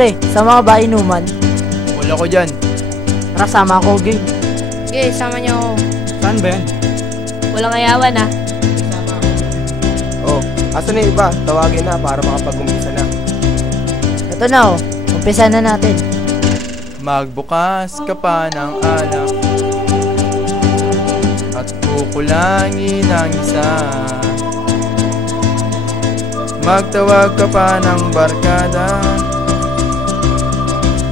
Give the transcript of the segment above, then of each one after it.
pre, sama ka ba inuman? Wala ko dyan. Tara, sama ako, game. Okay, sama niyo ako. Saan ba yan? Walang ayawan ah. Oh, asan na yung iba? Tawagin na para makapag-umpisa na. Ito na oh, umpisa na natin. Magbukas ka pa ng alak at kukulangin ang isa. Magtawag ka pa ng barkada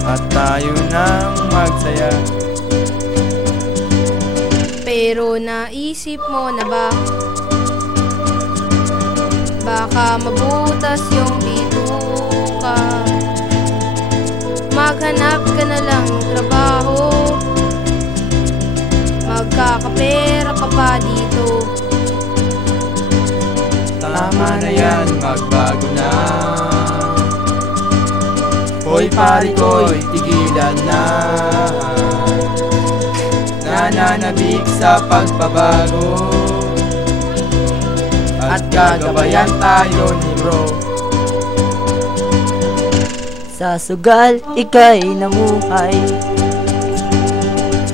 at tayo nang magsaya. Pero naisip mo na ba? Baka mabutas yung bituka. Maghanap ka na lang ng trabaho. Magkakapera ka pa dito. Tama na yan, magbago na. Hoy pare ko'y tigilan na. Nananabik sa pagbabago at gagabayan tayo ni bro. Sa sugal, ika'y namuhay.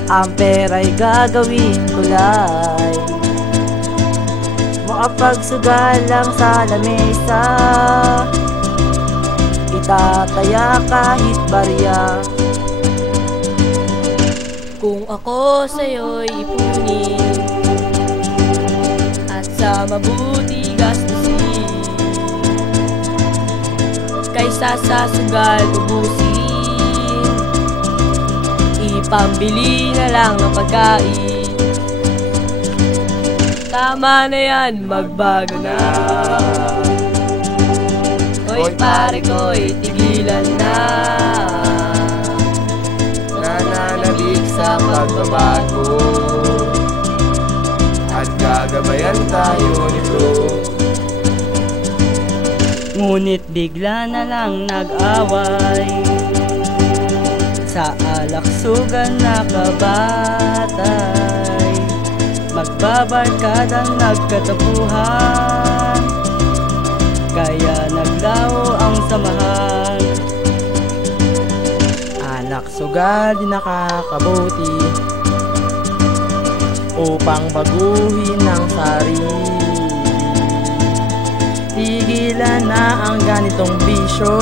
Ang pera'y gagawin kulay. Makapagsugal lang sa lamesa. Itataya kahit barya. Kung ako sa'yo'y ipunin at sa mabuti gastusin, kaysa sa sugal ubusin, ipambili na lang ng pagkain. Tama na yan, magbago na. Hoy pare ko'y tigilan na. Nananabik sa pagbabago At gagabayan tayo ni bro. Ngunit bigla na lang nag-away. Sa alaksugan nakabatay. Magbabarkadang nagkatapuhan. Kaya naglaho ang samahan. Anak sugal di nakakabuti upang baguhin ang sarili. Tigilan na ang ganitong bisyo.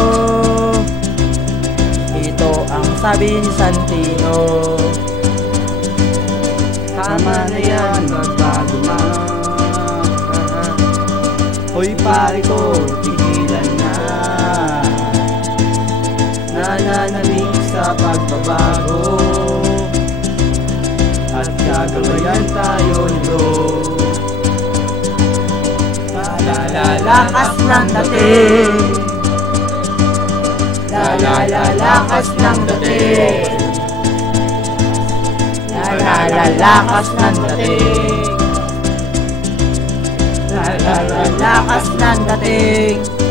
Ito ang sabi ni Santino. Tama na yan, magbago na. Hoy pare ko, tigilan na. Nananabik sa pagbabago at gagabayan tayo ni bro. Lalakas ng dating. Lalakas ng dating. Lalakas ng dating. Lalakas ng dating.